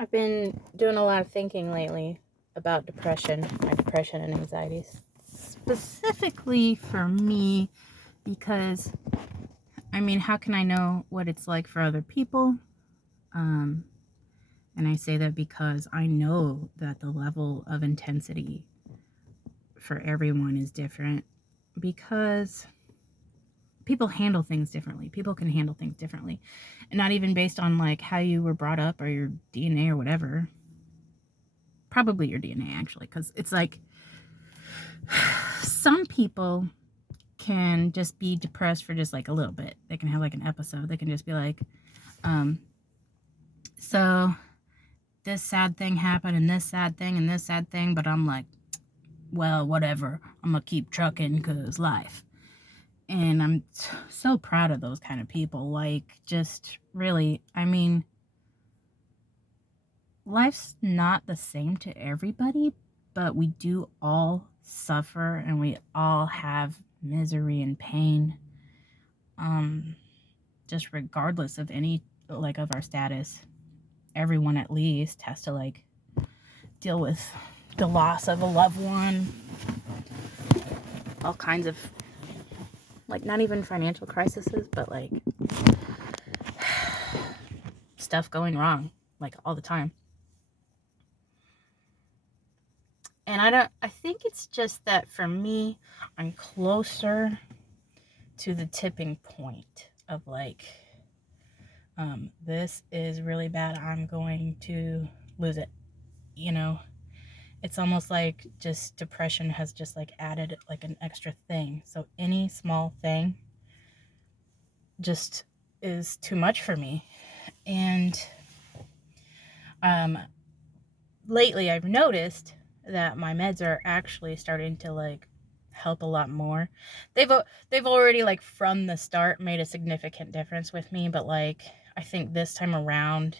I've been doing a lot of thinking lately about depression, my depression and anxieties. Specifically for me, because, how can I know what it's like for other people? Um, and I say that because I know that the level of intensity for everyone is different because people handle things differently. People can handle things differently. And not even based on like how you were brought up or your DNA or whatever. Probably your DNA actually, because it's like some people can just be depressed for just like a little bit. They can have like an episode. They can just be like, so this sad thing happened and this sad thing and this sad thing, but I'm like, well, whatever. I'm gonna keep trucking because life. And I'm so proud of those kind of people. Like, just really, life's not the same to everybody, but we do all suffer and we all have misery and pain. Just regardless of any, like, of our status, everyone at least has to, like, deal with the loss of a loved one, all kinds of, like, not even financial crises, but, like, stuff going wrong, like, all the time. And I think it's just that for me, I'm closer to the tipping point of like, this is really bad. I'm going to lose it. It's almost like just depression has just like added like an extra thing. So any small thing just is too much for me. And lately I've noticed that my meds are actually starting to like help a lot more. They've already like from the start made a significant difference with me, but like I think this time around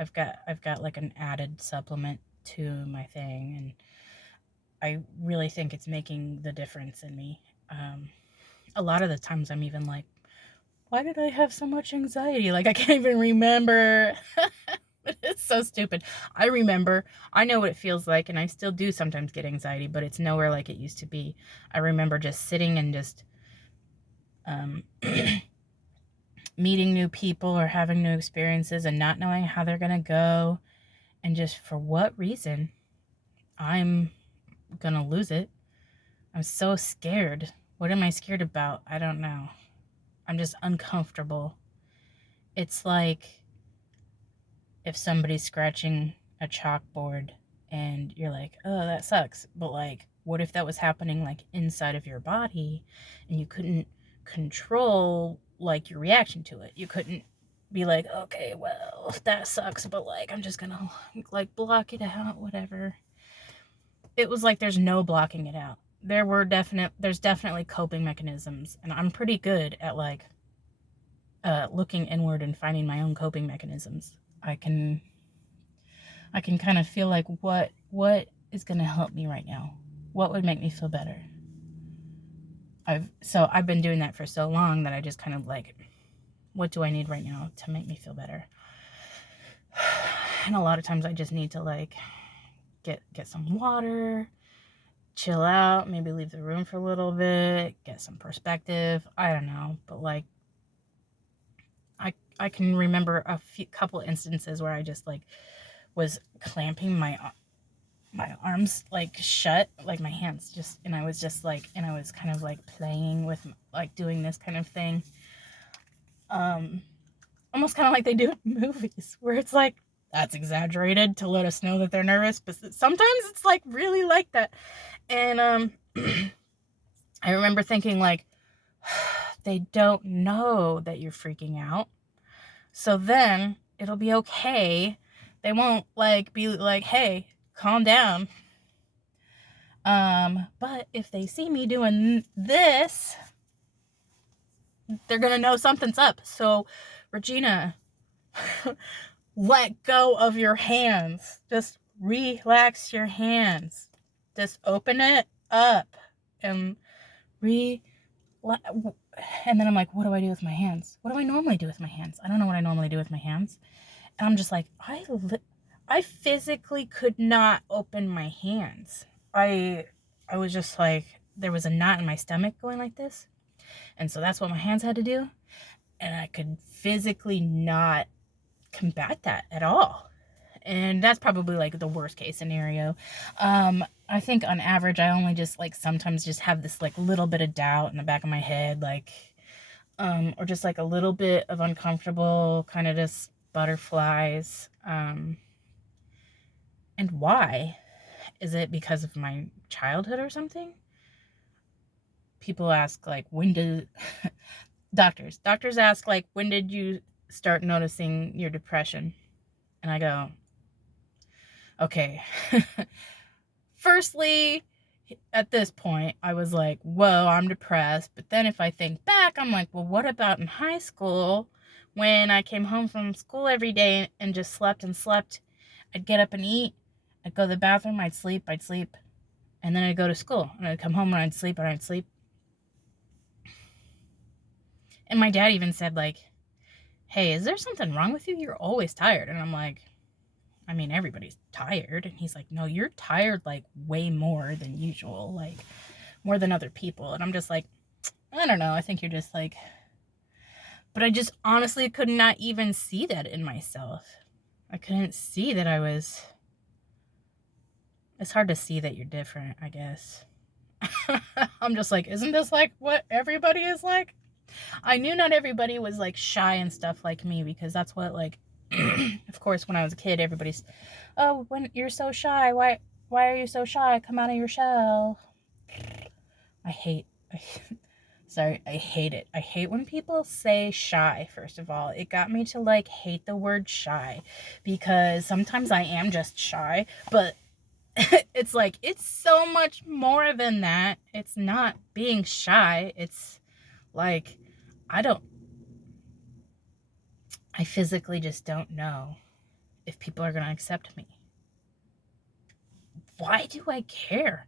I've got like an added supplement to my thing, and I really think it's making the difference in me. A lot of the times I'm even like, why did I have so much anxiety? Like I can't even remember. It's so stupid. I know what it feels like, and I still do sometimes get anxiety, but it's nowhere like it used to be. I remember just sitting and just meeting new people or having new experiences and not knowing how they're going to go, and just for what reason I'm going to lose it. I'm so scared. What am I scared about? I don't know. I'm just uncomfortable. It's like if somebody's scratching a chalkboard and you're like, oh, that sucks. But like, what if that was happening like inside of your body and you couldn't control like your reaction to it? You couldn't be like, okay, well, that sucks, but like, I'm just gonna like block it out, whatever. It was like there's no blocking it out. There's definitely coping mechanisms, and I'm pretty good at like looking inward and finding my own coping mechanisms. I can kind of feel like what is going to help me right now? What would make me feel better? I've been doing that for so long that I just kind of like, what do I need right now to make me feel better? And a lot of times I just need to like get some water, chill out, maybe leave the room for a little bit, get some perspective. I don't know, but like I can remember couple instances where I just like was clamping my arms like shut, like my hands just, and I was just like, and I was kind of like playing with like doing this kind of thing, almost kind of like they do in movies where it's like that's exaggerated to let us know that they're nervous, but sometimes it's like really like that. And I remember thinking like, they don't know that you're freaking out, so then it'll be okay. They won't like be like, hey, calm down. But if they see me doing this, they're gonna know something's up. So, Regina, let go of your hands. Just relax your hands. Just open it up and and then I'm like, what do I do with my hands? What do I normally do with my hands? I don't know what I normally do with my hands. And I'm just like, I physically could not open my hands. I was just like, there was a knot in my stomach going like this. And so that's what my hands had to do. And I could physically not combat that at all. And that's probably like the worst case scenario. I think on average, I only just like sometimes just have this like little bit of doubt in the back of my head, like, or just like a little bit of uncomfortable, kind of just butterflies. And why? Is it because of my childhood or something? People ask like, when did doctors ask like, when did you start noticing your depression? And I go, okay. Firstly, at this point, I was like, whoa, I'm depressed. But then if I think back, I'm like, well, what about in high school when I came home from school every day and just slept and slept? I'd get up and eat. I'd go to the bathroom. I'd sleep. And then I'd go to school. And I'd come home and I'd sleep. And my dad even said, like, hey, is there something wrong with you? You're always tired. And I'm like, I mean, everybody's tired. And he's like, no, you're tired like way more than usual, like more than other people. And I'm just like, I don't know. I think you're just like, but I just honestly could not even see that in myself. I couldn't see that I was, it's hard to see that you're different, I guess. I'm just like, isn't this like what everybody is like? I knew not everybody was like shy and stuff like me, because that's what like, of course, when I was a kid, everybody's, oh, when you're so shy, why are you so shy? Come out of your shell. I hate sorry, I hate it. I hate when people say shy, first of all. It got me to like hate the word shy, because sometimes I am just shy, but it's like, it's so much more than that. It's not being shy. It's like, I physically just don't know if people are going to accept me. Why do I care?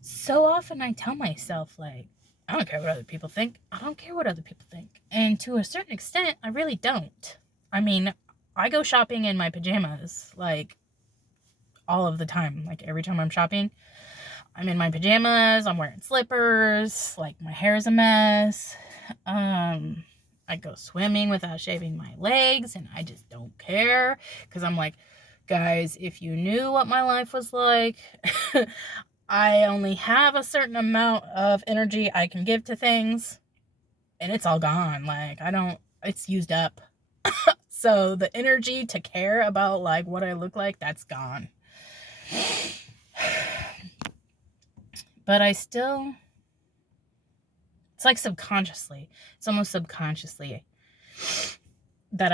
So often I tell myself, like, I don't care what other people think. I don't care what other people think. And to a certain extent, I really don't. I mean, I go shopping in my pajamas, like, all of the time. Like, every time I'm shopping, I'm in my pajamas, I'm wearing slippers, like, my hair is a mess. I go swimming without shaving my legs, and I just don't care, because I'm like, guys, if you knew what my life was like, I only have a certain amount of energy I can give to things, and it's all gone. Like, it's used up. So the energy to care about like what I look like, that's gone. But I still, it's like subconsciously, it's almost subconsciously that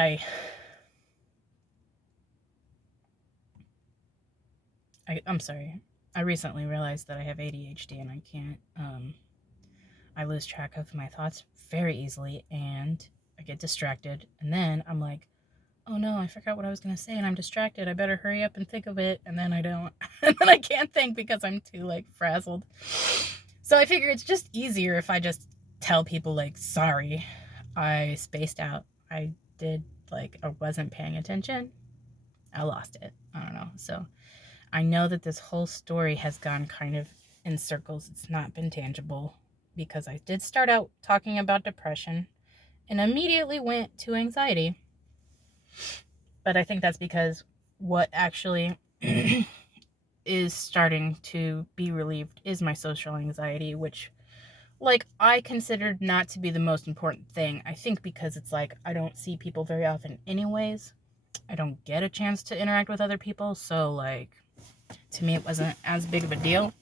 I'm sorry. I recently realized that I have ADHD, and I can't, I lose track of my thoughts very easily, and I get distracted, and then I'm like, oh no, I forgot what I was going to say, and I'm distracted. I better hurry up and think of it, and then I don't. And then I can't think because I'm too, like, frazzled. So I figure it's just easier if I just tell people, like, sorry, I spaced out. I wasn't paying attention. I lost it. I don't know. So I know that this whole story has gone kind of in circles. It's not been tangible, because I did start out talking about depression and immediately went to anxiety. But I think that's because what actually is starting to be relieved is my social anxiety, which, like, I considered not to be the most important thing. I think because it's like, I don't see people very often anyways. I don't get a chance to interact with other people, so, like, to me it wasn't as big of a deal.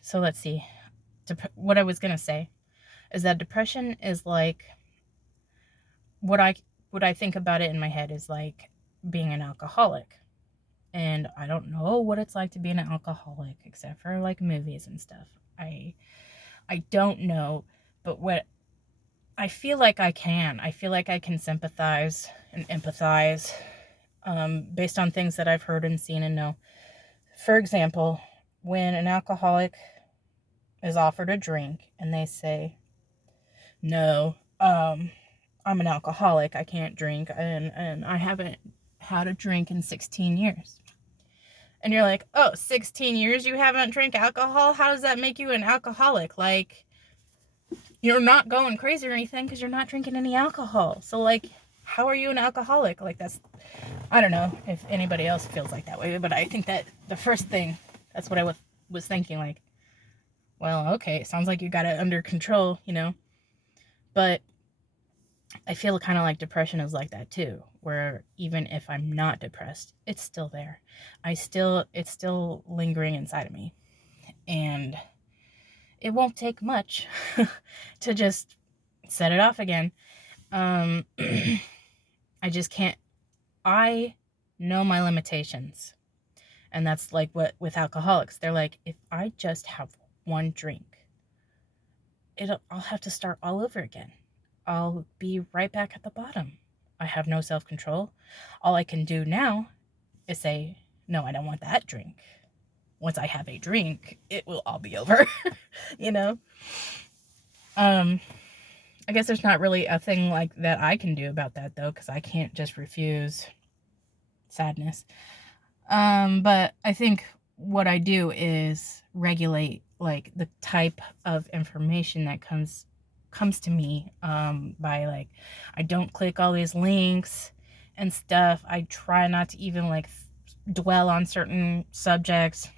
So let's see. What I was gonna say is that depression is like, what I think about it in my head is like being an alcoholic. And I don't know what it's like to be an alcoholic, except for like movies and stuff. I don't know, but what I feel like I feel like I can sympathize and empathize, based on things that I've heard and seen and know. For example, when an alcoholic is offered a drink and they say, no, I'm an alcoholic, I can't drink, and I haven't had a drink in 16 years. And you're like, oh, 16 years you haven't drank alcohol? How does that make you an alcoholic? Like, you're not going crazy or anything because you're not drinking any alcohol. So, like, how are you an alcoholic? Like, that's, I don't know if anybody else feels like that way, but I think that the first thing, that's what I was thinking, like, well, okay, sounds like you got it under control, you know? But I feel kind of like depression is like that too, where even if I'm not depressed, it's still there. It's still lingering inside of me. And it won't take much to just set it off again. I just can't, I know my limitations. And that's like what with alcoholics. They're like, if I just have one drink, I'll have to start all over again. I'll be right back at the bottom. I have no self-control. All I can do now is say, no, I don't want that drink. Once I have a drink, it will all be over, you know? I guess there's not really a thing like that I can do about that though, because I can't just refuse sadness. But I think what I do is regulate like the type of information that comes to me by like I don't click all these links and stuff. I try not to even like dwell on certain subjects.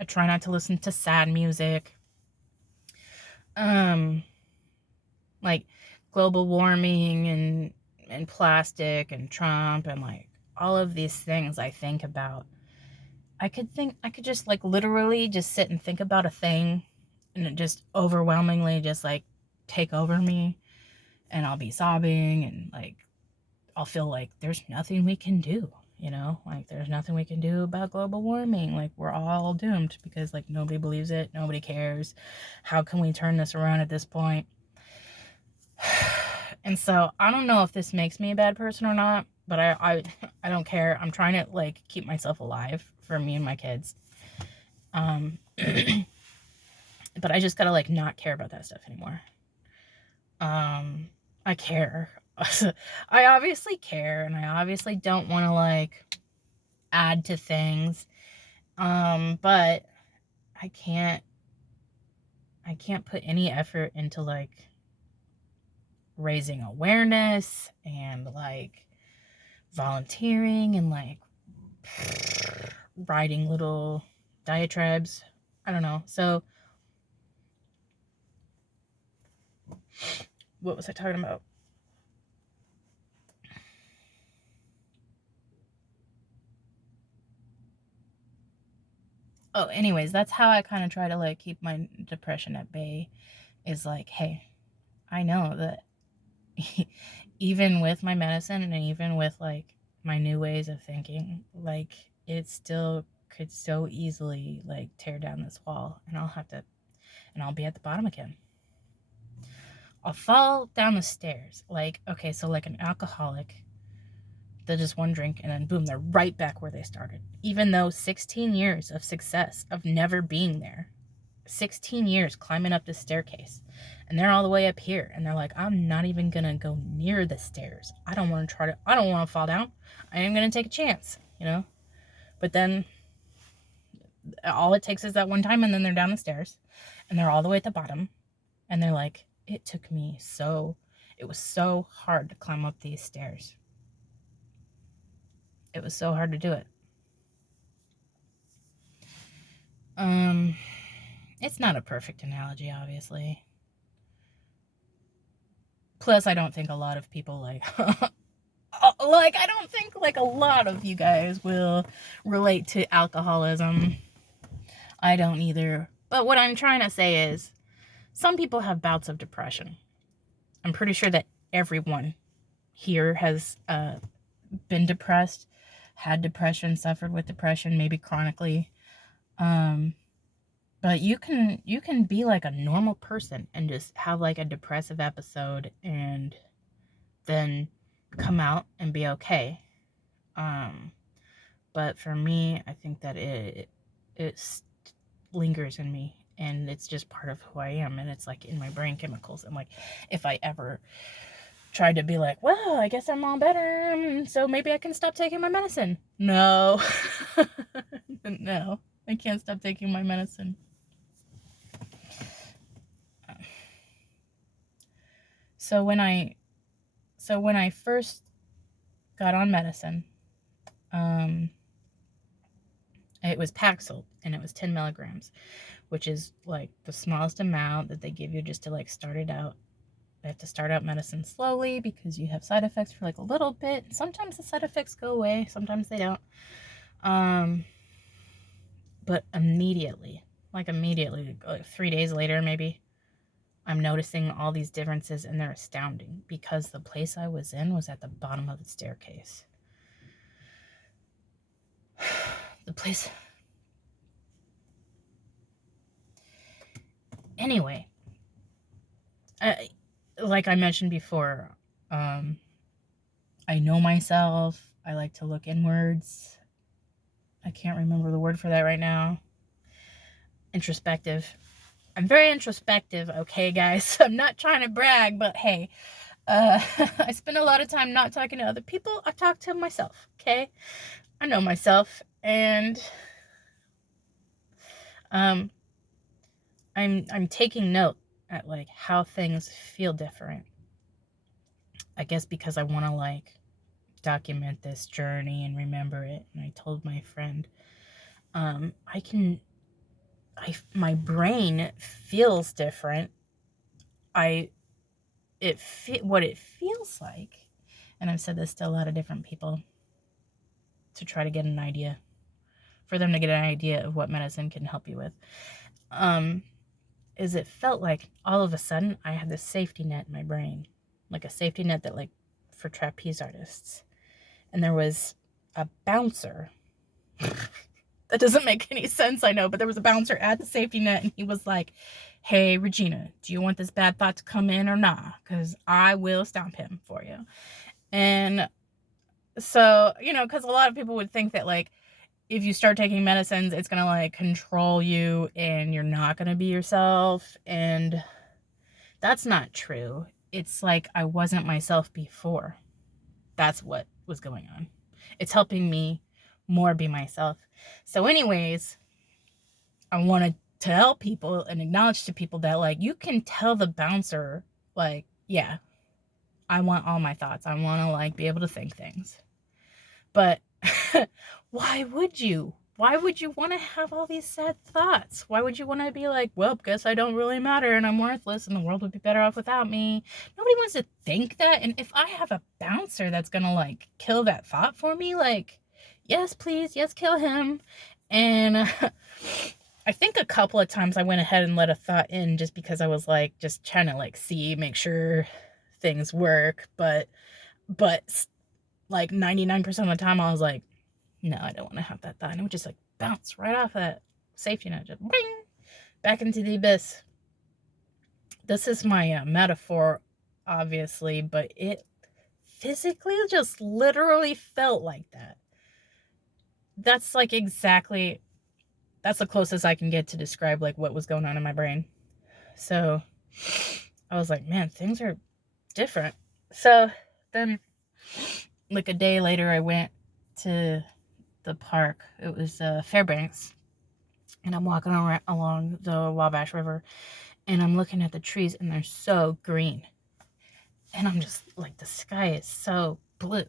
I try not to listen to sad music. Like global warming and plastic and Trump and like all of these things I think about. I could just like literally just sit and think about a thing and it just overwhelmingly just like take over me, and I'll be sobbing and like I'll feel like there's nothing we can do, you know? Like there's nothing we can do about global warming. Like we're all doomed because like nobody believes it, nobody cares. How can we turn this around at this point? And so I don't know if this makes me a bad person or not, but I don't care. I'm trying to like keep myself alive for me and my kids. But I just gotta like not care about that stuff anymore. I care. I obviously care, and I obviously don't want to like add to things. But I can't put any effort into like raising awareness and like volunteering and like writing little diatribes. I don't know. So what was I talking about? Oh, anyways, that's how I kind of try to like keep my depression at bay, is like, hey, I know that even with my medicine and even with like my new ways of thinking, like it still could so easily like tear down this wall, and I'll be at the bottom again. I'll fall down the stairs. Like, okay, so like an alcoholic, they'll just one drink and then boom, they're right back where they started. Even though 16 years of success of never being there, 16 years climbing up this staircase, and they're all the way up here, and they're like, I'm not even gonna go near the stairs. I don't want to fall down. I am gonna take a chance, you know? But then all it takes is that one time, and then they're down the stairs and they're all the way at the bottom, and they're like, it was so hard to climb up these stairs. It was so hard to do it. It's not a perfect analogy, obviously. Plus, I don't think a lot of people like I don't think like a lot of you guys will relate to alcoholism. I don't either. But what I'm trying to say is some people have bouts of depression. I'm pretty sure that everyone here has been depressed, had depression, suffered with depression, maybe chronically. But you can be like a normal person and just have like a depressive episode and then come out and be okay. But for me, I think that it lingers in me, and it's just part of who I am, and it's like in my brain chemicals. And like if I ever tried to be like, well, I guess I'm all better, so maybe I can stop taking my medicine. No. No, I can't stop taking my medicine. So when I first got on medicine, it was Paxil, and it was 10 milligrams, which is like the smallest amount that they give you just to like start it out. They have to start out medicine slowly because you have side effects for like a little bit. Sometimes the side effects go away, sometimes they don't. But immediately, like 3 days later maybe, I'm noticing all these differences, and they're astounding because the place I was in was at the bottom of the staircase. The place. Anyway, like I mentioned before, I know myself. I like to look inwards. I can't remember the word for that right now. Introspective. I'm very introspective, okay, guys? I'm not trying to brag, but hey, I spend a lot of time not talking to other people. I talk to myself, okay? I know myself, and I'm taking note at like how things feel different. I guess because I want to like document this journey and remember it. And I told my friend, my brain feels different. What it feels like, and I've said this to a lot of different people to try to get an idea, for them to get an idea of what medicine can help you with, is it felt like all of a sudden I had this safety net in my brain, like a safety net that like for trapeze artists, and there was a bouncer. That doesn't make any sense, I know, but there was a bouncer at the safety net, and he was like, hey, Regina, do you want this bad thought to come in or not? Because I will stomp him for you. And so, because a lot of people would think that, like, if you start taking medicines, it's going to, like, control you, and you're not going to be yourself, and that's not true. It's like I wasn't myself before. That's what was going on. It's helping me more be myself. So anyways, I wanted to help people and acknowledge to people that, like, you can tell the bouncer, like, yeah, I want all my thoughts. I want to, like, be able to think things. But why would you? Why would you want to have all these sad thoughts? Why would you want to be like, well, guess I don't really matter and I'm worthless and the world would be better off without me? Nobody wants to think that. And if I have a bouncer that's going to, like, kill that thought for me, like, yes, please, yes, kill him. And I think a couple of times I went ahead and let a thought in just because I was, like, just trying to, like, make sure things work. But like 99% of the time I was like, no, I don't want to have that thought. And it would just, like, bounce right off that safety net, just bing, back into the abyss. This is my metaphor, obviously, but it physically just literally felt like that. That's like that's the closest I can get to describe, like, what was going on in my brain. So I was like, man, things are different. So then, like, a day later, I went to the park. It was Fairbanks, and I'm walking along the Wabash River, and I'm looking at the trees, and they're so green, and I'm just like, the sky is so blue,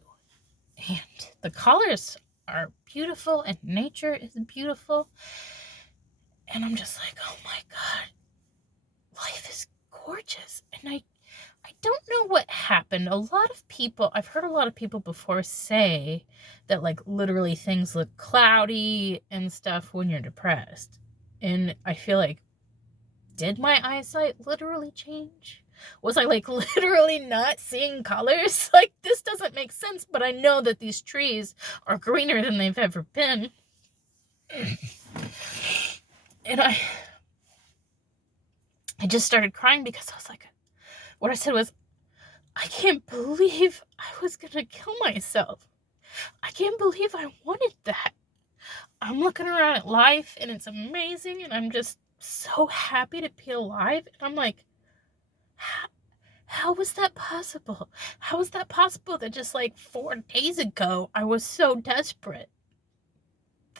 and the colors are beautiful, and nature is beautiful, and I'm just like, oh my god, life is gorgeous. And I don't know what happened. I've heard a lot of people before say that, like, literally things look cloudy and stuff when you're depressed. And I feel like, did my eyesight literally change? Was I, like, literally not seeing colors? Like, this doesn't make sense, but I know that these trees are greener than they've ever been. And I just started crying because I was like, what I said was, I can't believe I was gonna kill myself. I can't believe I wanted that. I'm looking around at life and it's amazing, and I'm just so happy to be alive. And I'm like, How was that possible? How was that possible that just like 4 days ago I was so desperate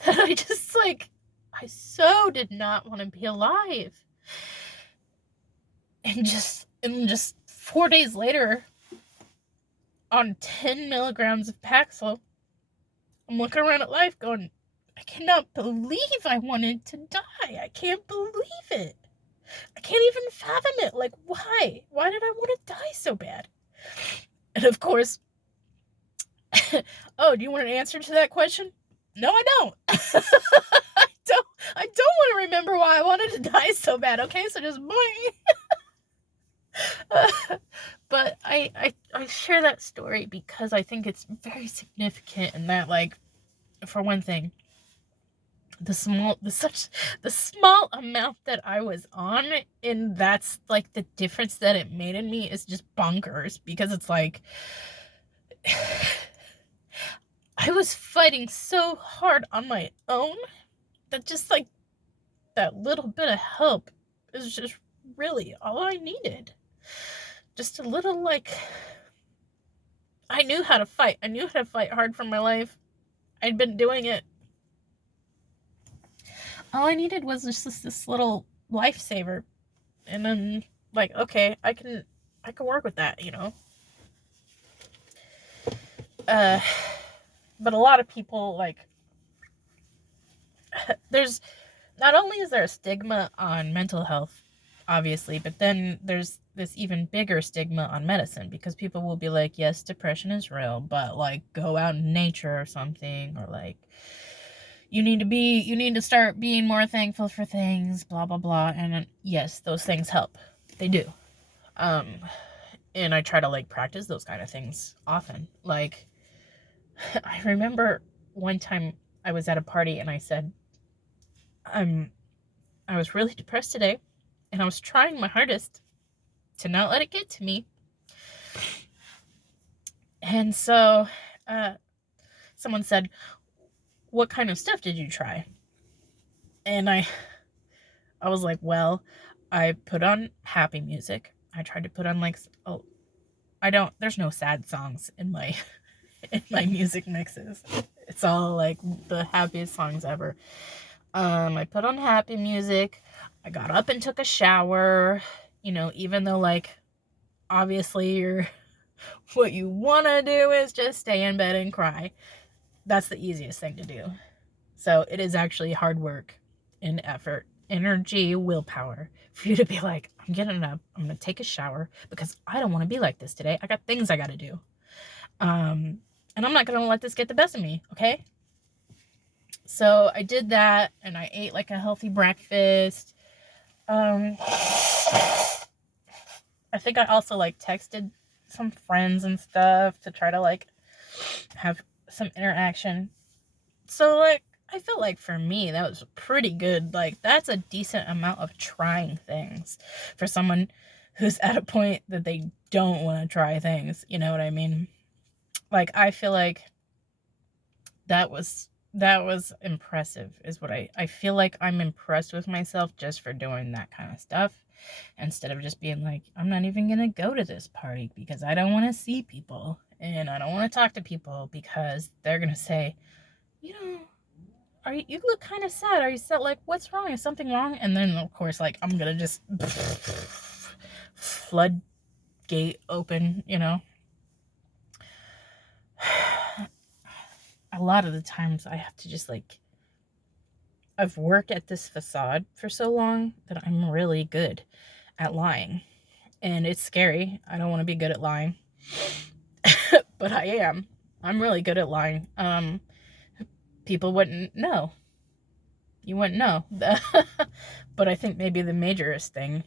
that I just like, I so did not want to be alive. And just 4 days later, on 10 milligrams of Paxil, I'm looking around at life going, I cannot believe I wanted to die. I can't believe it. I can't even fathom it. Like, why? Why did I want to die so bad? And of course, oh, do you want an answer to that question? No, I don't. I don't want to remember why I wanted to die so bad, okay? So just boing. But I share that story because I think it's very significant in that, like, for one thing, the small amount that I was on, and that's like the difference that it made in me is just bonkers, because it's like I was fighting so hard on my own that just like that little bit of help is just really all I needed. Just a little, like, I knew how to fight. I knew how to fight hard for my life. I'd been doing it. All I needed was just this little lifesaver. And then, like, okay, I can work with that, you know? But a lot of people, like, there's, not only is there a stigma on mental health, obviously, but then there's this even bigger stigma on medicine, because people will be like, yes, depression is real, but like, go out in nature or something, or like, you need to start being more thankful for things, blah blah blah. And yes, those things help, they do. And I try to like practice those kind of things often. Like, I remember one time I was at a party and I said, I was really depressed today, and I was trying my hardest to not let it get to me. And so someone said, what kind of stuff did you try? And I was like, well, I put on happy music. I tried to put on like, there's no sad songs in my music mixes. It's all like the happiest songs ever. I put on happy music. I got up and took a shower, you know, even though, like, obviously what you want to do is just stay in bed and cry. That's the easiest thing to do. So it is actually hard work and effort, energy, willpower for you to be like, I'm getting up, I'm going to take a shower because I don't want to be like this today. I got things I got to do. And I'm not going to let this get the best of me, okay? So I did that, and I ate like a healthy breakfast. I think I also like texted some friends and stuff to try to like have some interaction. So like, I feel like for me that was pretty good. Like, that's a decent amount of trying things for someone who's at a point that they don't want to try things, you know what I mean? Like, I feel like that was impressive, is what I feel like. I'm impressed with myself just for doing that kind of stuff, instead of just being like, I'm not even gonna go to this party because I don't want to see people, and I don't want to talk to people because they're gonna say, you know, you look kind of sad. Are you sad? Like, what's wrong? Is something wrong? And then of course, like, I'm gonna just floodgate open, you know. A lot of the times I have to just like, I've worked at this facade for so long that I'm really good at lying. And it's scary. I don't want to be good at lying. But I am. I'm really good at lying. People wouldn't know. You wouldn't know. But I think maybe the majorest thing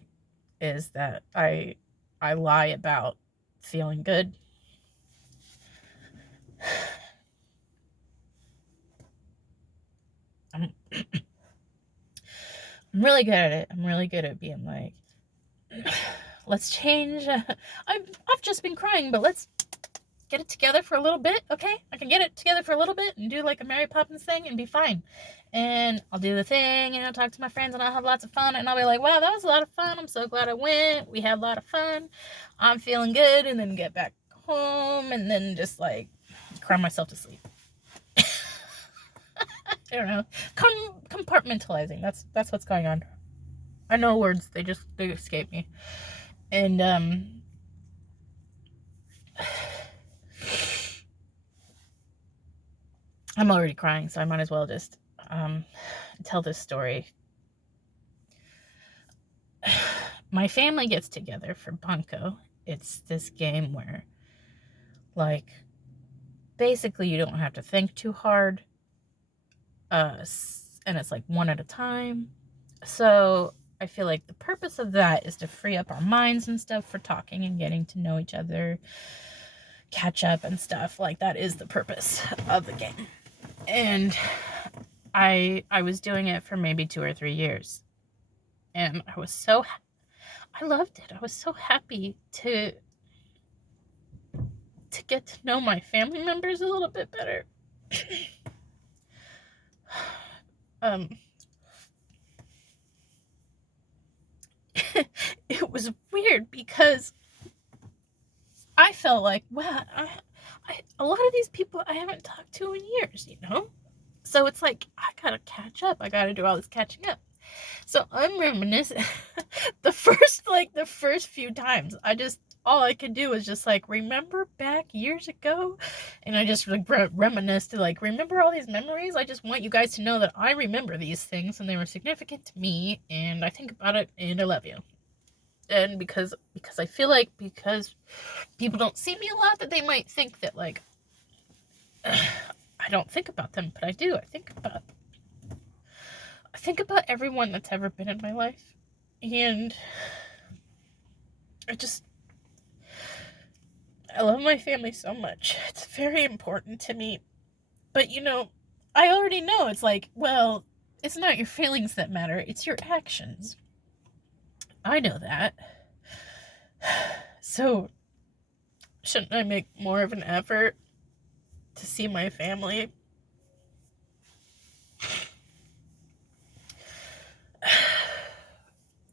is that I lie about feeling good. I'm really good at it. I'm really good at being like, let's change. I've just been crying, but let's get it together for a little bit, okay? I can get it together for a little bit and do like a Mary Poppins thing and be fine. And I'll do the thing, talk to my friends, and I'll have lots of fun, and I'll be like, wow, that was a lot of fun. I'm so glad I went. We had a lot of fun. I'm feeling good, and then get back home, and then just like cry myself to sleep. I don't know. Compartmentalizing. That's what's going on. I know words, they escape me. And I'm already crying, so I might as well just tell this story. My family gets together for Bunko. It's this game where, like, basically you don't have to think too hard, and it's like one at a time. So I feel like the purpose of that is to free up our minds and stuff for talking and getting to know each other, catch up and stuff. Like, that is the purpose of the game. And I was doing it for maybe 2 or 3 years, and I loved it. I was so happy to get to know my family members a little bit better. It was weird because I felt like, wow, a lot of these people I haven't talked to in years, So it's like, I gotta catch up. I gotta do all this catching up. So I'm reminiscing. the first few times, all I could do was just like remember back years ago, and I just like reminisce to like remember all these memories. I just want you guys to know that I remember these things and they were significant to me, and I think about it, and I love you. And because I feel like because people don't see me a lot, that they might think that like I don't think about them, but I do. I think about everyone that's ever been in my life, and I love my family so much. It's very important to me. But I already know it's like, well, it's not your feelings that matter, it's your actions. I know that. So shouldn't I make more of an effort to see my family?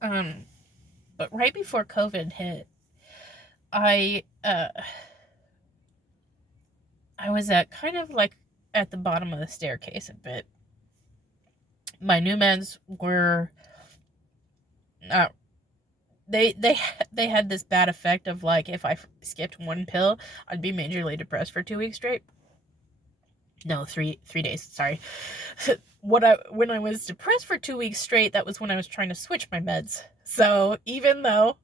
But right before COVID hit, I was at kind of like at the bottom of the staircase a bit. My new meds were not. They had this bad effect of like if I skipped one pill, I'd be majorly depressed for 2 weeks straight. No, 3 days. Sorry. When I was depressed for 2 weeks straight, that was when I was trying to switch my meds. So even though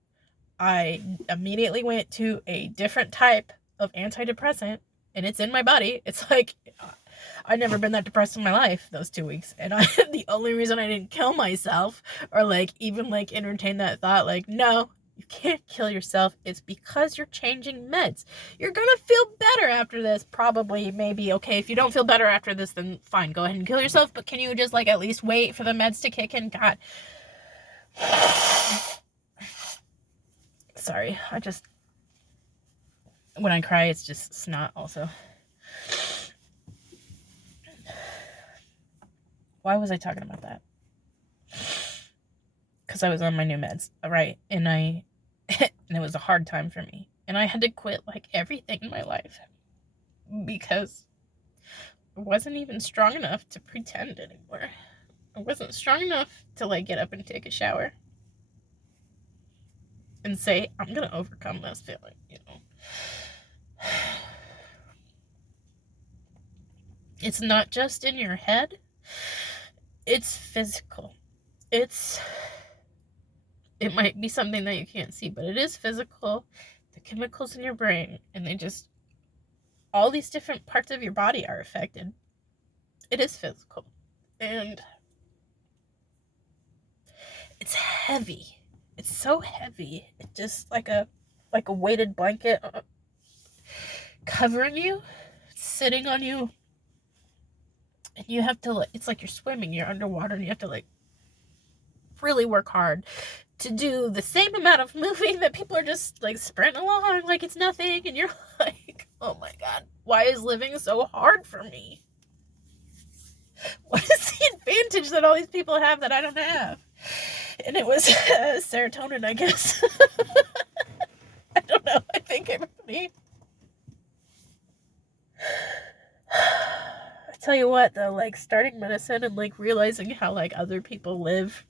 I immediately went to a different type of antidepressant, and it's in my body, it's like I'd never been that depressed in my life those 2 weeks. And the only reason I didn't kill myself or like even like entertain that thought, like, no, you can't kill yourself, it's because you're changing meds. You're gonna feel better after this, probably, maybe. Okay, if you don't feel better after this, then fine, go ahead and kill yourself, but can you just like at least wait for the meds to kick in? God. Sorry, when I cry, it's just snot also. Why was I talking about that? Because I was on my new meds, right? And and it was a hard time for me. And I had to quit like everything in my life because I wasn't even strong enough to pretend anymore. I wasn't strong enough to like get up and take a shower and say, I'm gonna overcome this feeling, It's not just in your head, it's physical. It might be something that you can't see, but it is physical. The chemicals in your brain, and all these different parts of your body are affected. It is physical. And it's heavy. It's so heavy. It's just like a weighted blanket covering you, sitting on you. And you have to, it's like you're swimming, you're underwater, and you have to like really work hard to do the same amount of moving that people are just like sprinting along like it's nothing, and you're like, Oh my God. Why is living so hard for me? What is the advantage that all these people have that I don't have? And it was serotonin, I guess. I don't know. I think everybody. I tell you what, though, like starting medicine and like realizing how like other people live,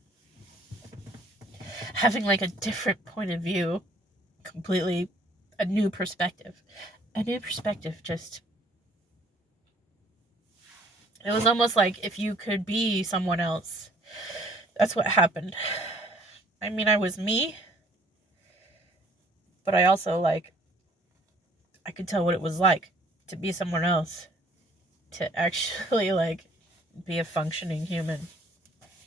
having like a different point of view, completely a new perspective. Just, it was almost like if you could be someone else. That's what happened. I mean, I was me, but I also like, I could tell what it was like to be someone else, to actually like be a functioning human.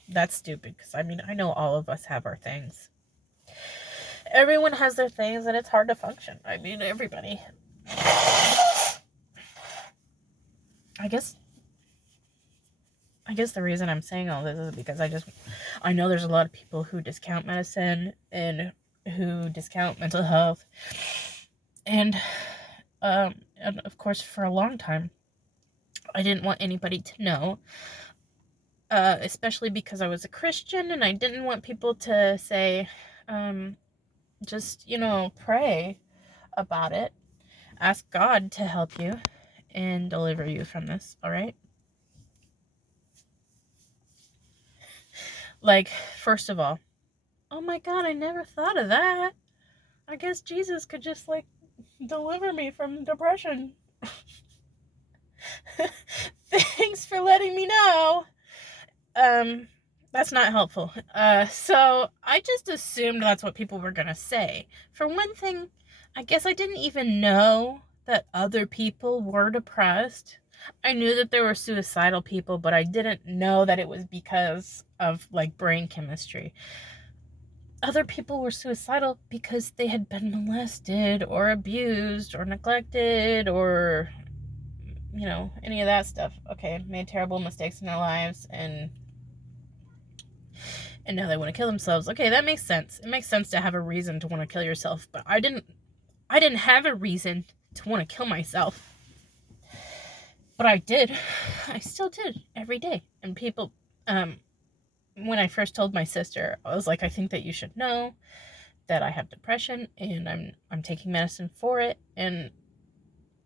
That's stupid, because I mean, I know all of us have our things. Everyone has their things, and it's hard to function. I mean, everybody. I guess the reason I'm saying all this is because I know there's a lot of people who discount medicine and who discount mental health. And of course, for a long time, I didn't want anybody to know, especially because I was a Christian, and I didn't want people to say, just, pray about it. Ask God to help you and deliver you from this, all right? Like, first of all, oh my God, I never thought of that. I guess Jesus could just, like, deliver me from depression. Thanks for letting me know. That's not helpful. So I just assumed that's what people were gonna say. For one thing, I guess I didn't even know that other people were depressed. I knew that there were suicidal people, but I didn't know that it was because of, like, brain chemistry. Other people were suicidal because they had been molested or abused or neglected or, any of that stuff. Okay, made terrible mistakes in their lives, and now they want to kill themselves. Okay, that makes sense. It makes sense to have a reason to want to kill yourself, but I didn't have a reason to want to kill myself. But I did. I still did every day. And people, when I first told my sister, I was like, I think that you should know that I have depression, and I'm taking medicine for it. And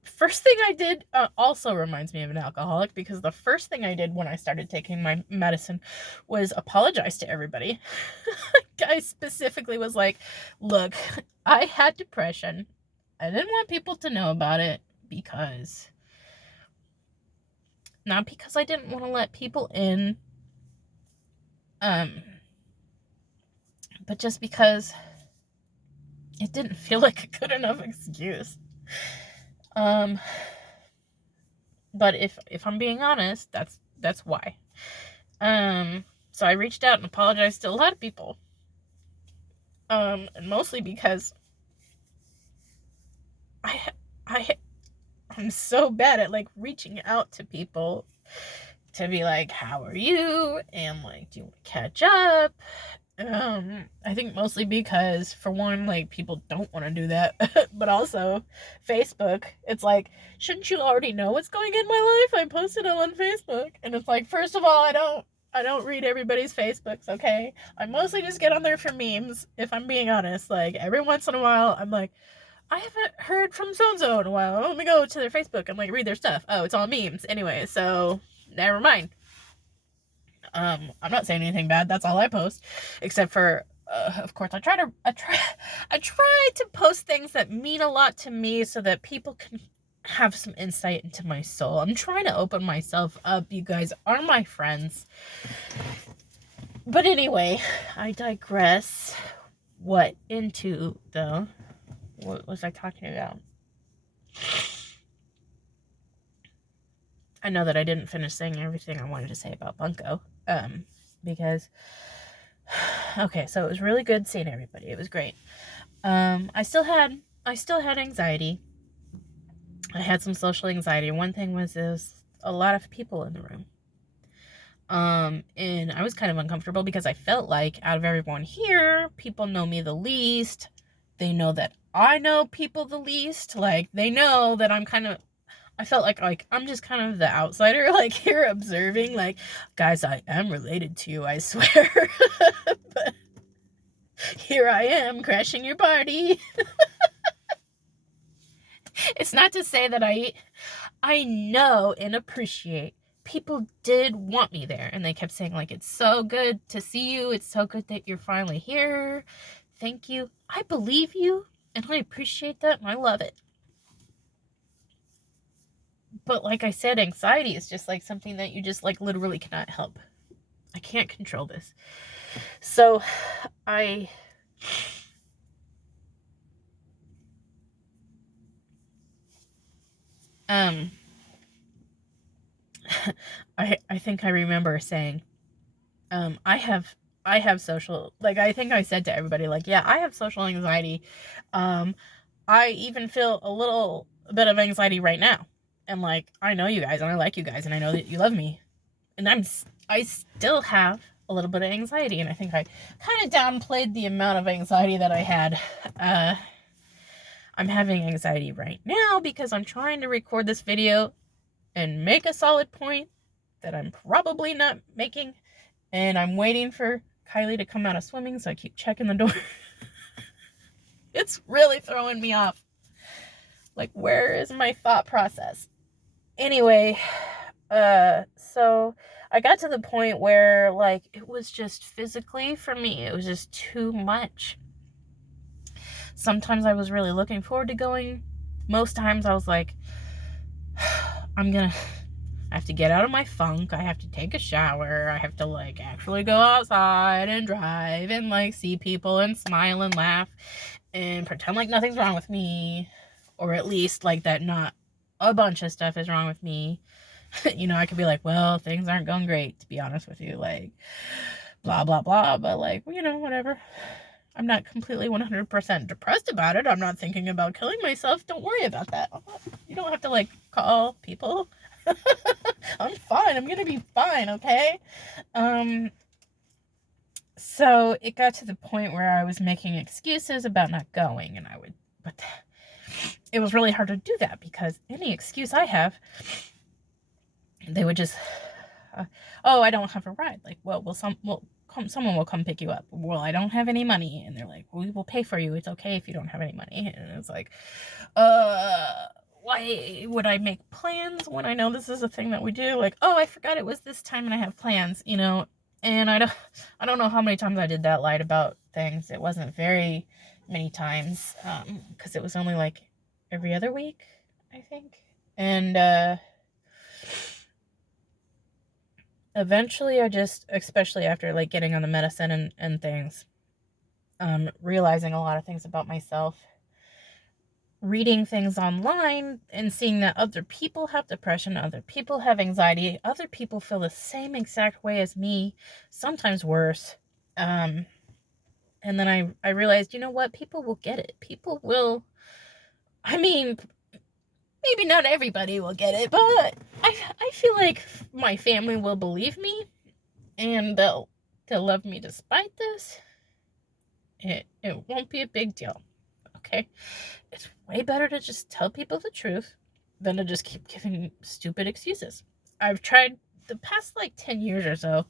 first thing I did also reminds me of an alcoholic, because the first thing I did when I started taking my medicine was apologize to everybody. I specifically was like, look, I had depression. I didn't want people to know about it because, not because I didn't want to let people in, but just because it didn't feel like a good enough excuse. But if I'm being honest, that's why. So I reached out and apologized to a lot of people. And mostly because I'm so bad at, like, reaching out to people to be like, how are you? And, like, do you want to catch up? I think mostly because, for one, like, people don't want to do that. But also, Facebook, it's like, shouldn't you already know what's going in my life? I posted it on Facebook. And it's like, first of all, I don't read everybody's Facebooks, okay? I mostly just get on there for memes, if I'm being honest. Like, every once in a while, I'm like, I haven't heard from so-and-so in a while. Let me go to their Facebook and, like, read their stuff. Oh, it's all memes. Anyway, so, never mind. I'm not saying anything bad. That's all I post. Except for, of course, I try to post things that mean a lot to me so that people can have some insight into my soul. I'm trying to open myself up. You guys are my friends. But anyway, I digress. What was I talking about? I know that I didn't finish saying everything I wanted to say about Bunko. Because, okay, so it was really good seeing everybody. It was great. I still had anxiety. I had some social anxiety. One thing was there's a lot of people in the room. And I was kind of uncomfortable because I felt like out of everyone here, people know me the least. They know that I know people the least. Like, they know that I felt like I'm just kind of the outsider, like, here observing, like, guys, I am related to you, I swear. But here I am crashing your party. It's not to say that I know and appreciate people did want me there, and they kept saying, like, it's so good to see you, it's so good that you're finally here, thank you. I believe you, and I appreciate that, and I love it. But like I said, anxiety is just like something that you just like literally cannot help. I can't control this. So I I think I remember saying, I have social, like, I think I said to everybody, like, yeah, I have social anxiety. I even feel a little bit of anxiety right now. And, like, I know you guys, and I like you guys, and I know that you love me. And I still have a little bit of anxiety, and I think I kind of downplayed the amount of anxiety that I had. I'm having anxiety right now because I'm trying to record this video and make a solid point that I'm probably not making, and I'm waiting for Kylie to come out of swimming, so I keep checking the door. It's really throwing me off. Like, where is my thought process? Anyway, so I got to the point where, like, it was just physically, for me, it was just too much. Sometimes I was really looking forward to going. Most times I was like, I have to get out of my funk. I have to take a shower. I have to, like, actually go outside and drive and, like, see people and smile and laugh and pretend like nothing's wrong with me. Or at least, like, that not a bunch of stuff is wrong with me. You know, I could be like, well, things aren't going great, to be honest with you. Like, blah, blah, blah. But, like, you know, whatever. I'm not completely 100% depressed about it. I'm not thinking about killing myself. Don't worry about that. You don't have to, like, call people. I'm fine. I'm gonna be fine, okay? So it got to the point where I was making excuses about not going, but it was really hard to do that because any excuse I have, they would just, oh, I don't have a ride. Like, well, someone will come pick you up. Well, I don't have any money. And they're like, we will pay for you. It's okay if you don't have any money. And it's like, why would I make plans when I know this is a thing that we do? Like, oh, I forgot it was this time and I have plans, you know? And I don't know how many times I did that, lied about things. It wasn't very many times, because it was only like every other week, I think. And, eventually I just, especially after, like, getting on the medicine and things, realizing a lot of things about myself, reading things online and seeing that other people have depression, other people have anxiety, other people feel the same exact way as me, sometimes worse. And then I realized, you know what, people will get it. People will, I mean, maybe not everybody will get it, but I feel like my family will believe me, and they'll love me despite this. It won't be a big deal, okay? It's way better to just tell people the truth than to just keep giving stupid excuses. I've tried the past, like, 10 years or so.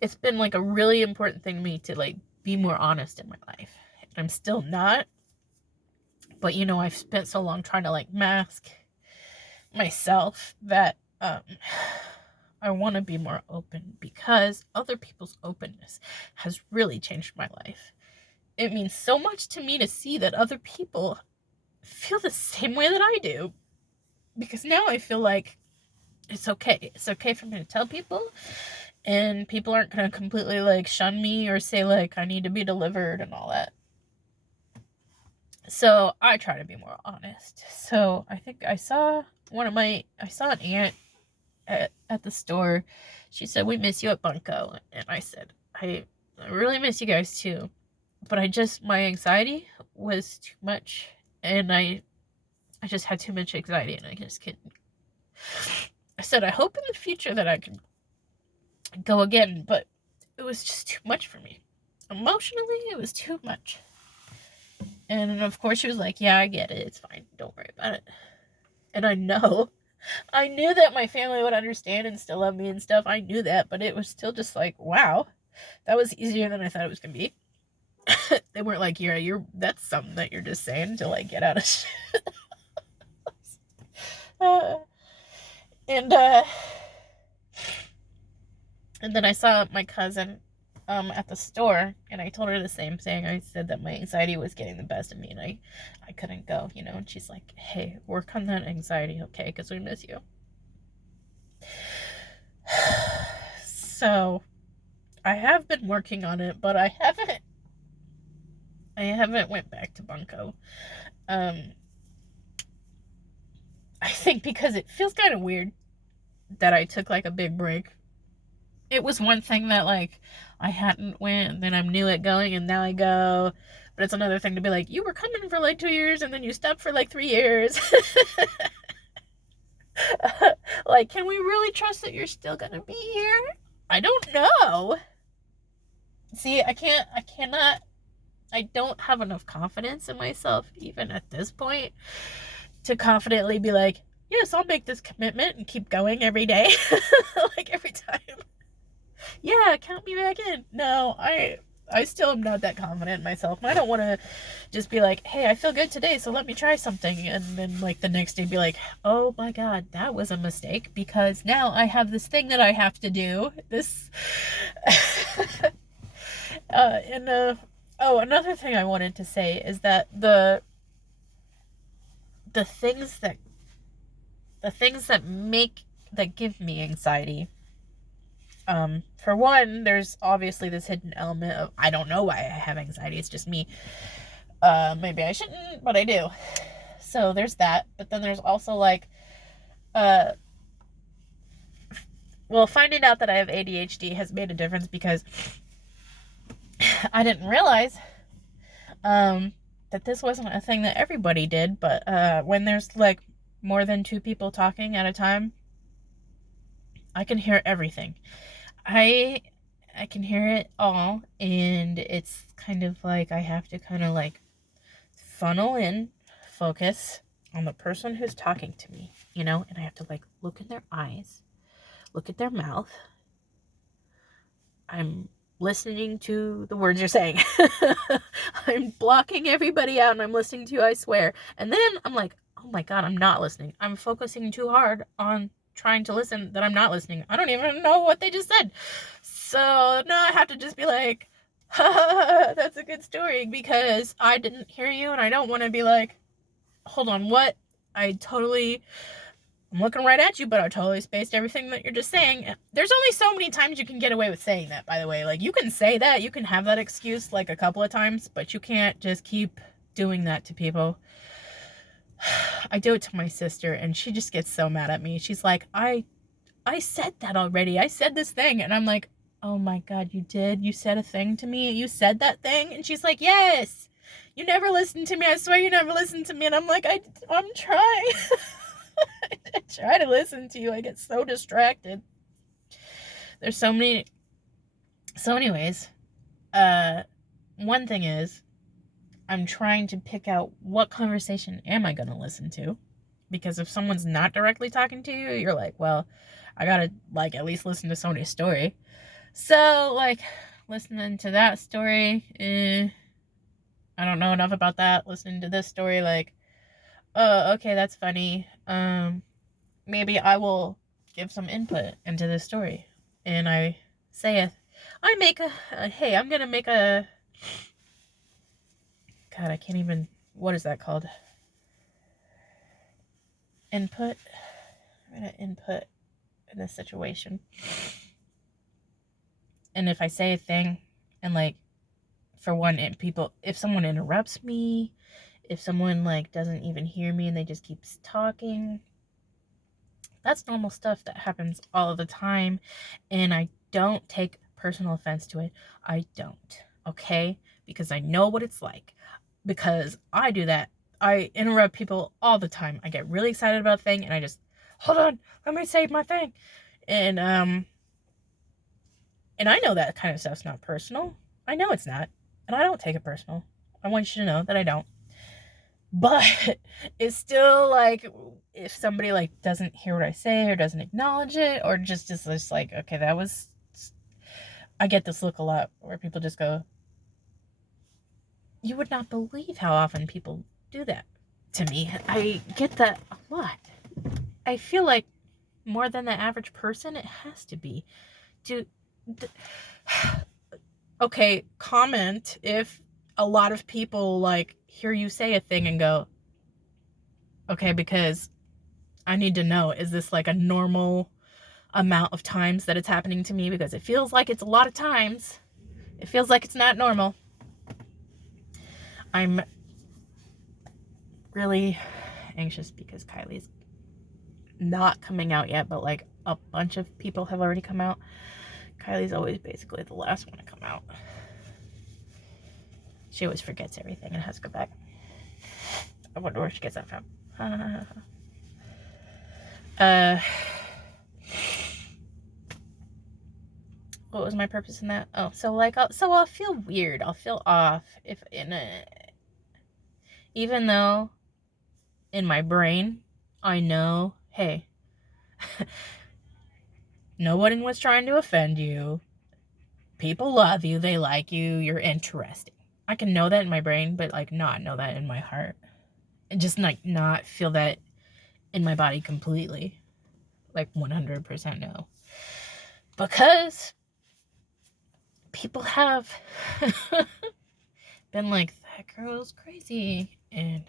It's been, like, a really important thing to me to, like, be more honest in my life. And I'm still not. But, you know, I've spent so long trying to, like, mask myself that I want to be more open, because other people's openness has really changed my life. It means so much to me to see that other people feel the same way that I do, because now I feel like it's okay. It's okay for me to tell people, and people aren't going to completely, like, shun me or say, like, I need to be delivered and all that. So I try to be more honest. So I think I saw an aunt at the store. She said, we miss you at Bunko. And I said, I really miss you guys too. But my anxiety was too much. And I just had too much anxiety, and I just couldn't. I said, I hope in the future that I can go again, but it was just too much for me. Emotionally, it was too much. And of course she was like, yeah, I get it. It's fine. Don't worry about it. And I knew that my family would understand and still love me and stuff. I knew that, but it was still just like, wow, that was easier than I thought it was going to be. They weren't like, yeah, that's something that you're just saying to like get out of shit. uh, and and then I saw my cousin at the store, and I told her the same thing. I said that my anxiety was getting the best of me, and I couldn't go, and she's like, hey, work on that anxiety, okay, because we miss you. So I have been working on it, but I haven't went back to Bunko. I think because it feels kind of weird that I took like a big break. It was one thing that like I hadn't went, and then I'm new at going, and now I go. But it's another thing to be like, you were coming for like 2 years, and then you stopped for like 3 years. Like, can we really trust that you're still gonna be here? I don't know. See, I don't have enough confidence in myself, even at this point, to confidently be like, yes, I'll make this commitment and keep going every day. Like every time. Yeah, count me back in. No, I still am not that confident in myself. And I don't want to just be like, hey, I feel good today, so let me try something. And then like the next day be like, oh my God, that was a mistake because now I have this thing that I have to do. This. Another thing I wanted to say is that the things that give me anxiety. For one, there's obviously this hidden element of I don't know why I have anxiety. It's just me. Maybe I shouldn't, but I do. So there's that. But then there's also like, finding out that I have ADHD has made a difference because I didn't realize that this wasn't a thing that everybody did. But when there's like more than 2 people talking at a time, I can hear everything. I can hear it all, and it's kind of like I have to kind of like funnel in, focus on the person who's talking to me, and I have to like look in their eyes, look at their mouth. I'm listening to the words you're saying. I'm blocking everybody out and I'm listening to you, I swear. And then I'm like, oh my God, I'm not listening. I'm focusing too hard on trying to listen that I'm not listening. I don't even know what they just said. So now I have to just be like, that's a good story because I didn't hear you, and I don't want to be like, hold on, what? I'm looking right at you, but I totally spaced everything that you're just saying. There's only so many times you can get away with saying that, by the way. Like, you can say that, you can have that excuse like a couple of times, but you can't just keep doing that to people. I do it to my sister, and she just gets so mad at me. She's like, I said that already. I said this thing. And I'm like, oh my God, you did? You said a thing to me? You said that thing? And she's like, yes. You never listened to me. I swear you never listened to me. And I'm like, I'm trying. I try to listen to you. I get so distracted. There's so many. So anyways, one thing is, I'm trying to pick out what conversation am I going to listen to. Because if someone's not directly talking to you, you're like, well, I gotta like at least listen to somebody's story. So like listening to that story, I don't know enough about that. Listening to this story, like, oh, okay, that's funny. Maybe I will give some input into this story. And I say hey, I'm gonna make a, God, I can't even, what is that called? Input? I'm gonna input in this situation. And if I say a thing, and like, for one, if someone interrupts me, if someone like doesn't even hear me and they just keeps talking, that's normal stuff that happens all the time, and I don't take personal offense to it. I don't, okay? Because I know what it's like. Because I do that. I interrupt people all the time. I get really excited about a thing, and I just, hold on, let me say my thing. And I know that kind of stuff's not personal. I know it's not. And I don't take it personal. I want you to know that I don't. But it's still like, if somebody like doesn't hear what I say or doesn't acknowledge it, or just is just like, okay, that was, I get this look a lot where people just go, you would not believe how often people do that to me. I get that a lot. I feel like more than the average person, it has to be. Do, okay, comment if a lot of people like hear you say a thing and go, okay, because I need to know, is this like a normal amount of times that it's happening to me? Because it feels like it's a lot of times. It feels like it's not normal. I'm really anxious because Kylie's not coming out yet, but like a bunch of people have already come out. Kylie's always basically the last one to come out. She always forgets everything and has to go back. I wonder where she gets that from. What was my purpose in that? Oh, so like, I'll feel weird. I'll feel off if even though in my brain I know, hey, no one was trying to offend you. People love you. They like you. You're interesting. I can know that in my brain, but like not know that in my heart. And just like not feel that in my body completely. Like 100% no. Because people have been like, that girl's crazy. And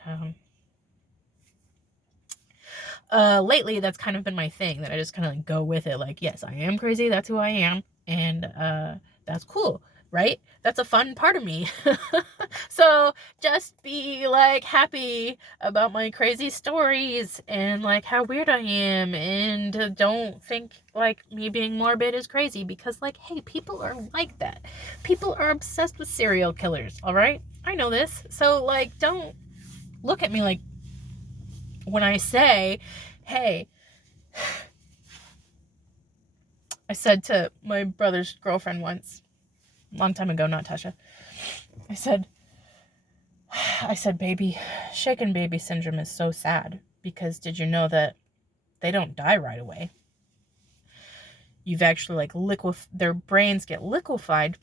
lately that's kind of been my thing, that I just kind of like go with it. Like, yes, I am crazy. That's who I am. And that's cool, right? That's a fun part of me. So just be like happy about my crazy stories and like how weird I am, and don't think like me being morbid is crazy, because like, hey, people are like that. People are obsessed with serial killers, all right? I know this. So like, don't look at me like, when I say, hey, I said to my brother's girlfriend once, a long time ago, not Tasha, I said, baby, shaken baby syndrome is so sad, because did you know that they don't die right away? You've actually like their brains get liquefied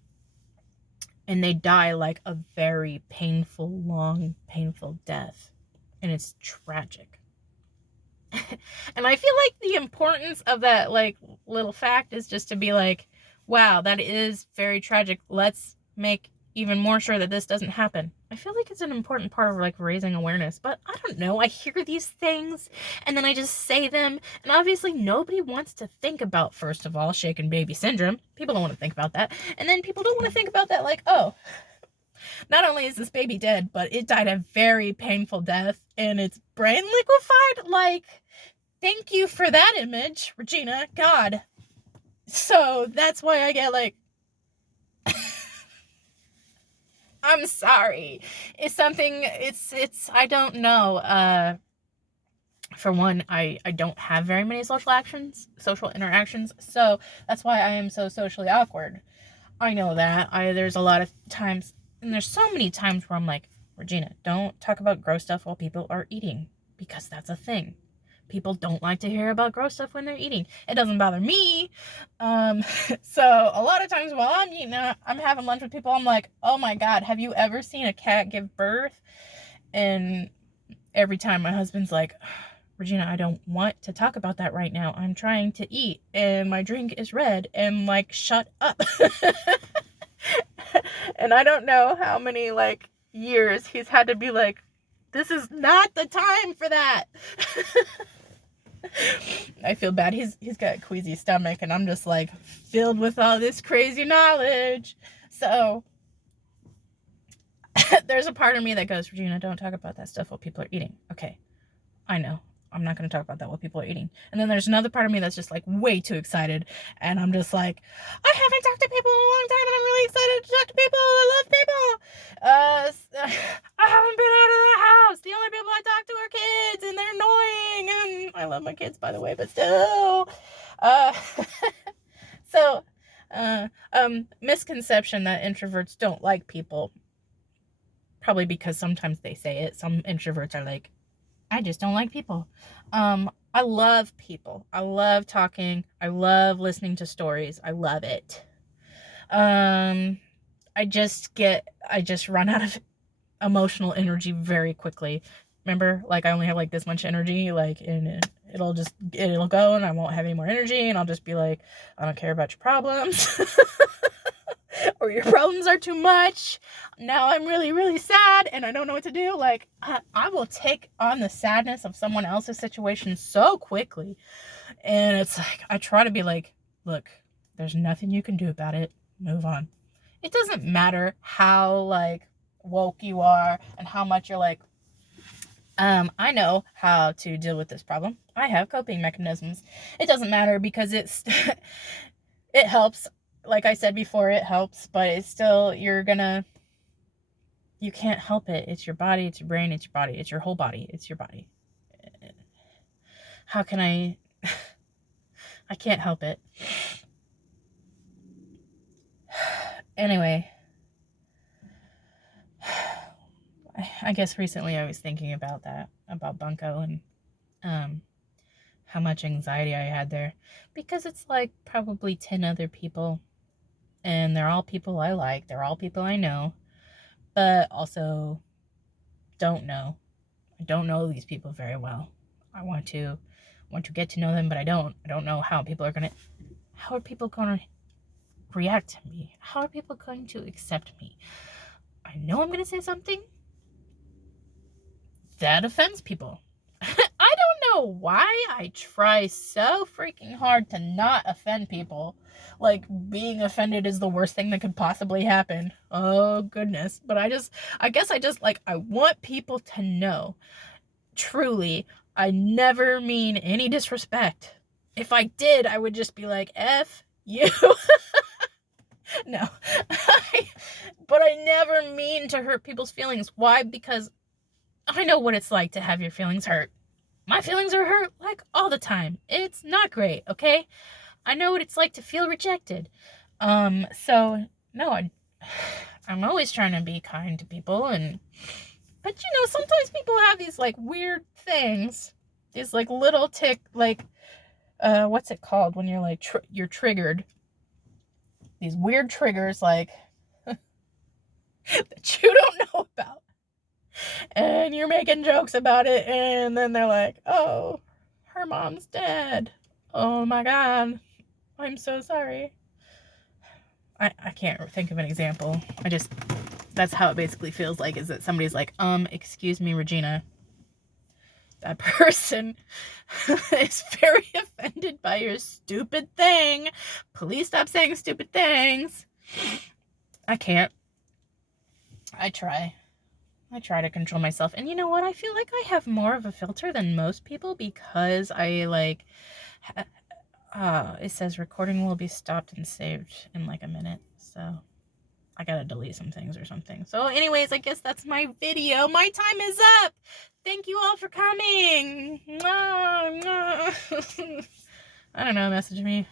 and they die like a very painful, long, painful death. And it's tragic. And I feel like the importance of that like little fact is just to be like, wow, that is very tragic. Let's make even more sure that this doesn't happen. I feel like it's an important part of like raising awareness, but I don't know. I hear these things and then I just say them, and obviously nobody wants to think about, first of all, shaken baby syndrome. People don't want to think about that. And then people don't want to think about that like, oh, not only is this baby dead, but it died a very painful death and its brain liquefied. Like, thank you for that image, Regina. God. So that's why I get like, I'm sorry. It's something, I don't know. For one, I don't have very many social interactions. So that's why I am so socially awkward. I know that. There's a lot of times, and there's so many times where I'm like, Regina, don't talk about gross stuff while people are eating, because that's a thing. People don't like to hear about gross stuff when they're eating. It doesn't bother me. So a lot of times while I'm eating, I'm having lunch with people, I'm like, oh my God, have you ever seen a cat give birth? And every time my husband's like, Regina, I don't want to talk about that right now. I'm trying to eat and my drink is red, and like, shut up. And I don't know how many like years he's had to be like, this is not the time for that. I feel bad. He's got a queasy stomach, and I'm just like filled with all this crazy knowledge. So there's a part of me that goes, Regina, don't talk about that stuff while people are eating. Okay, I know. I'm not going to talk about that while people are eating. And then there's another part of me that's just like way too excited. And I'm just like, I haven't talked to people in a long time, and I'm really excited to talk to people. I love people. I haven't been out of the house. The only people I talk to are kids, and they're annoying. And I love my kids, by the way, but still. So, misconception that introverts don't like people. Probably because sometimes they say it. Some introverts are like, I just don't like people. I love people. I love talking. I love listening to stories. I love it. I just run out of emotional energy very quickly. Remember, like, I only have like this much energy, like, and it'll go and I won't have any more energy, and I'll just be like, I don't care about your problems. Or your problems are too much. Now I'm really, really sad and I don't know what to do. Like, I will take on the sadness of someone else's situation so quickly. And it's like, I try to be like, look, there's nothing you can do about it. Move on. It doesn't matter how, like, woke you are and how much you're like, I know how to deal with this problem. I have coping mechanisms. It doesn't matter because it helps. Like I said before, it helps, but it's still, you can't help it. It's your body, it's your brain, it's your body, it's your whole body, it's your body. How can I can't help it. Anyway, I guess recently I was thinking about that, about Bunko, and how much anxiety I had there, because it's like probably 10 other people, and they're all people I like, they're all people I know, but also don't know. I don't know these people very well. I want to get to know them, but I don't know how people are gonna react to me. How are people going to accept me? I know I'm gonna say something that offends people. I don't know why I try so freaking hard to not offend people. Like, being offended is the worst thing that could possibly happen. Oh goodness. But I guess I want people to know, truly, I never mean any disrespect. If I did, I would just be like, F you. No. But I never mean to hurt people's feelings. Why? Because I know what it's like to have your feelings hurt. My feelings are hurt, like, all the time. It's not great, okay? I know what it's like to feel rejected. So, no, I'm always trying to be kind to people, but sometimes people have these, like, weird things. These, like, little what's it called when you're, like, you're triggered? These weird triggers, like, that you don't know about. And you're making jokes about it, and then they're like, oh, her mom's dead. Oh my god. I'm so sorry. I can't think of an example. That's how it basically feels like, is that somebody's like, excuse me, Regina. That person is very offended by your stupid thing. Please stop saying stupid things. I can't. I try to control myself. And you know what? I feel like I have more of a filter than most people, because it says recording will be stopped and saved in like a minute. So I gotta delete some things or something. So anyways, I guess that's my video. My time is up. Thank you all for coming. I don't know, message me.